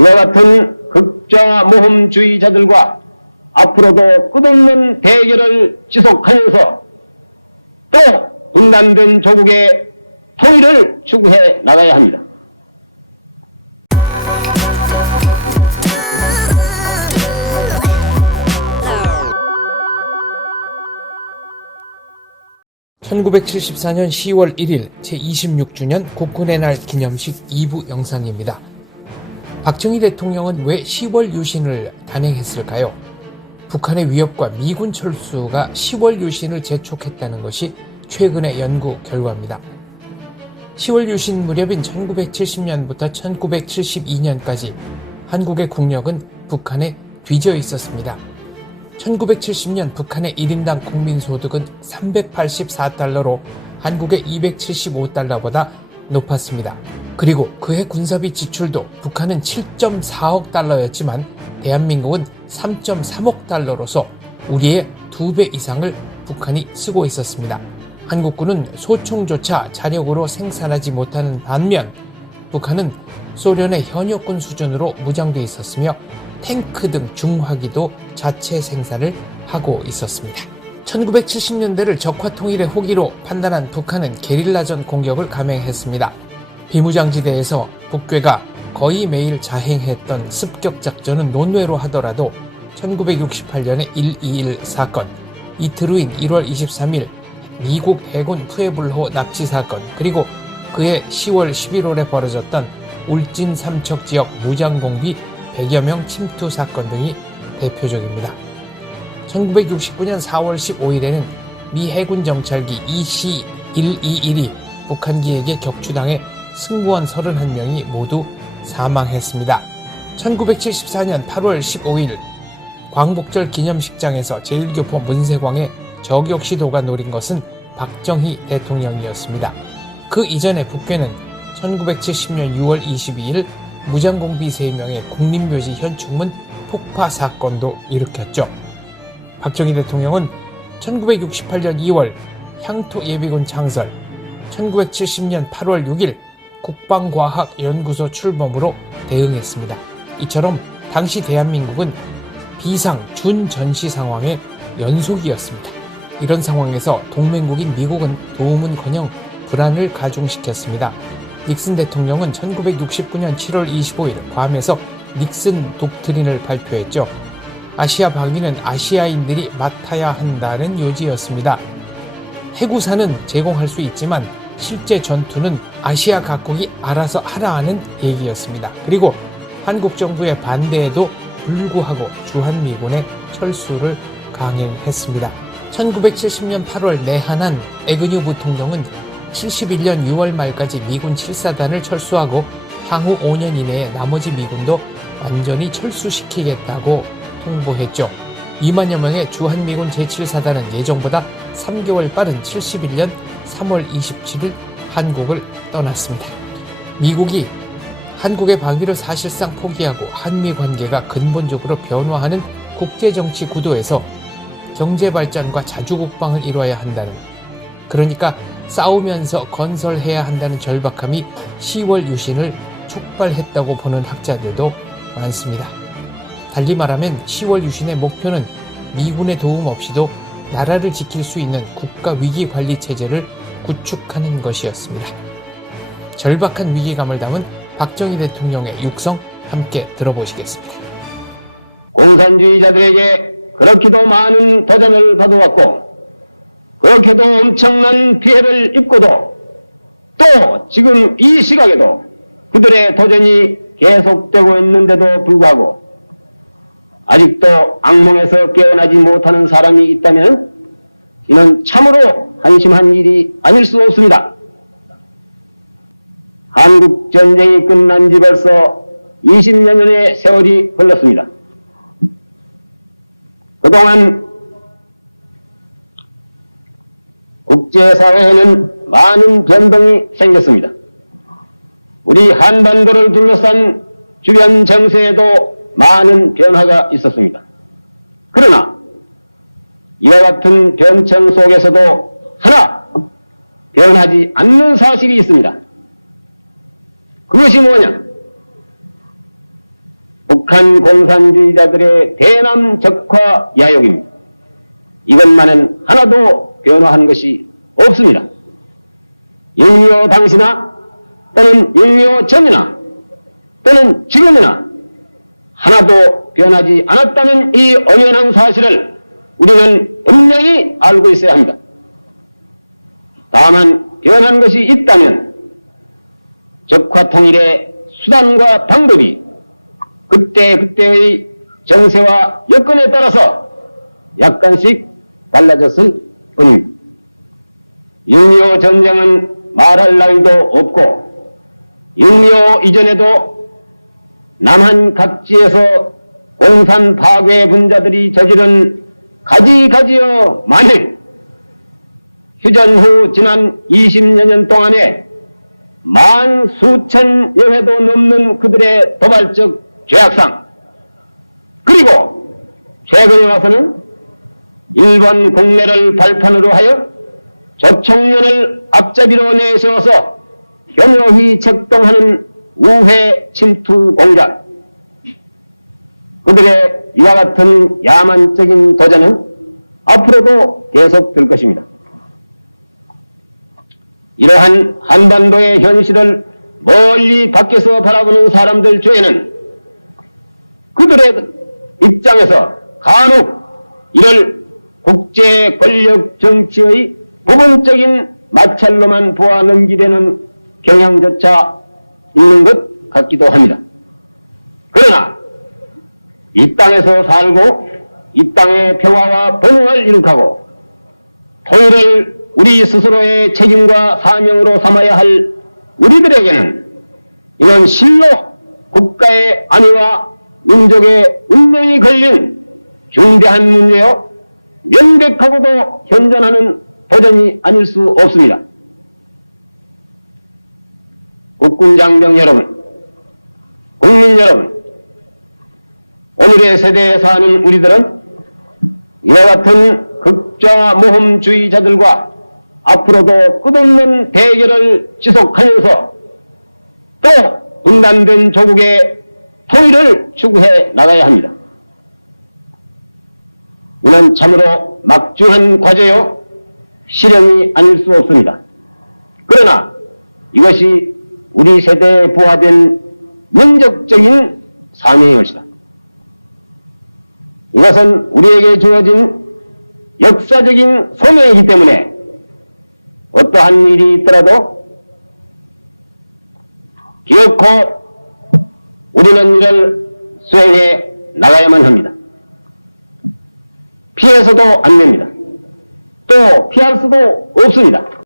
이와 같은 극좌 모험주의자들과 앞으로도 끝없는 대결을 지속하면서 또 분단된 조국의 통일을 추구해 나가야 합니다. (1974년 10월 1일) 제26주년 국군의 날 기념식 2부 영상입니다. 박정희 대통령은 왜 10월 유신을 단행했을까요? 북한의 위협과 미군 철수가 10월 유신을 재촉했다는 것이 최근의 연구 결과입니다. 10월 유신 무렵인 1970년부터 1972년까지 한국의 국력은 북한에 뒤져 있었습니다. 1970년 북한의 1인당 국민소득은 384달러로 한국의 275달러보다 높았습니다. 그리고 그해 군사비 지출도 북한은 7.4억 달러였지만 대한민국은 3.3억 달러로서 우리의 2배 이상을 북한이 쓰고 있었습니다. 한국군은 소총조차 자력으로 생산하지 못하는 반면 북한은 소련의 현역군 수준으로 무장돼 있었으며 탱크 등 중화기도 자체 생산을 하고 있었습니다. 1970년대를 적화통일의 호기로 판단한 북한은 게릴라전 공격을 감행했습니다. 비무장지대에서 북괴가 거의 매일 자행했던 습격작전은 논외로 하더라도 1968년의 1.21 사건, 이틀 후인 1월 23일 미국 해군 푸에블호 납치 사건, 그리고 그해 10월 11월에 벌어졌던 울진 삼척 지역 무장공비 100여 명 침투 사건 등이 대표적입니다. 1969년 4월 15일에는 미 해군 정찰기 EC-121이 북한기에게 격추당해 승무원 31명이 모두 사망했습니다. 1974년 8월 15일 광복절 기념식장에서 제1교포 문세광의 저격 시도가 노린 것은 박정희 대통령이었습니다. 그 이전에 북괴는 1970년 6월 22일 무장공비 3명의 국립묘지 현충문 폭파 사건도 일으켰죠. 박정희 대통령은 1968년 2월 향토예비군 창설, 1970년 8월 6일 국방과학연구소 출범으로 대응했습니다. 이처럼 당시 대한민국은 비상 준전시 상황의 연속이었습니다. 이런 상황에서 동맹국인 미국은 도움은커녕 불안을 가중시켰습니다. 닉슨 대통령은 1969년 7월 25일 괌에서 닉슨 독트린을 발표했죠. 아시아 방위는 아시아인들이 맡아야 한다는 요지였습니다. 해구사는 제공할 수 있지만 실제 전투는 아시아 각국이 알아서 하라는 얘기였습니다. 그리고 한국 정부의 반대에도 불구하고 주한미군의 철수를 강행했습니다. 1970년 8월 내한한 에그뉴 부통령은 71년 6월 말까지 미군 7사단을 철수하고 향후 5년 이내에 나머지 미군도 완전히 철수시키겠다고 통보했죠. 2만여 명의 주한미군 제7사단은 예정보다 3개월 빠른 71년 3월 27일 한국을 떠났습니다. 미국이 한국의 방위를 사실상 포기하고 한미 관계가 근본적으로 변화하는 국제정치 구도에서 경제발전과 자주국방을 이뤄야 한다는, 그러니까 싸우면서 건설해야 한다는 절박함이 10월 유신을 촉발했다고 보는 학자들도 많습니다. 달리 말하면 10월 유신의 목표는 미군의 도움 없이도 나라를 지킬 수 있는 국가 위기관리 체제를 구축하는 것이었습니다. 절박한 위기감을 담은 박정희 대통령의 육성 함께 들어보시겠습니다. 공산주의자들에게 그렇게도 많은 도전을 받아왔고 그렇게도 엄청난 피해를 입고도 또 지금 이 시각에도 그들의 도전이 계속되고 있는데도 불구하고 아직도 악몽에서 깨어나지 못하는 사람이 있다면 이는 참으로 한심한 일이 아닐 수 없습니다. 한국 전쟁이 끝난 지 벌써 20여 년의 세월이 흘렀습니다. 그동안 국제사회에는 많은 변동이 생겼습니다. 우리 한반도를 둘러싼 주변 정세에도 많은 변화가 있었습니다. 그러나 이와 같은 변천 속에서도 하나 변하지 않는 사실이 있습니다. 그것이 뭐냐? 북한 공산주의자들의 대남 적화 야욕입니다. 이것만은 하나도 변화한 것이 없습니다. 6.25 당시나 또는 6.25 전이나 또는 지금이나 하나도 변하지 않았다는 이 엄연한 사실을 우리는 분명히 알고 있어야 합니다. 다만 변한 것이 있다면 적화통일의 수단과 방법이 그때그때의 정세와 여건에 따라서 약간씩 달라졌을 뿐입니다. 6.25 전쟁은 말할 나위도 없고 6.25 이전에도 남한 각지에서 공산 파괴 분자들이 저지른 가지가지여 만일 휴전 후 지난 20여 년 동안에 만 수천여 회도 넘는 그들의 도발적 죄악상, 그리고 최근에 와서는 일본 국내를 발판으로 하여 조총련을 앞잡이로 내세워서 현묘히 책동하는 우회 침투 공작, 그들의 이와 같은 야만적인 도전은 앞으로도 계속될 것입니다. 이러한 한반도의 현실을 멀리 밖에서 바라보는 사람들 중에는 그들의 입장에서 간혹 이를 국제 권력 정치의 부분적인 마찰로만 보아 넘기려는 경향조차 있는 것 같기도 합니다. 그러나 이 땅에서 살고 이 땅의 평화와 번영을 이룩하고 통일을 우리 스스로의 책임과 사명으로 삼아야 할 우리들에게는 이는 실로 국가의 안위와 민족의 운명이 걸린 중대한 문제요 명백하고도 현존하는 도전이 아닐 수 없습니다. 국군장병 여러분, 국민 여러분, 오늘의 세대에 사는 우리들은 이와 같은 극좌 모험주의자들과 앞으로도 끝없는 대결을 지속하면서 또 분단된 조국의 통일을 추구해 나가야 합니다. 이는 참으로 막중한 과제요 실현이 아닐 수 없습니다. 그러나 이것이 우리 세대에 부화된 민족적인 사명의 것이다. 이것은 우리에게 주어진 역사적인 소명이기 때문에 어떠한 일이 있더라도 기어코 우리는 이를 수행해 나가야만 합니다. 피해서도 안 됩니다. 또 피할 수도 없습니다.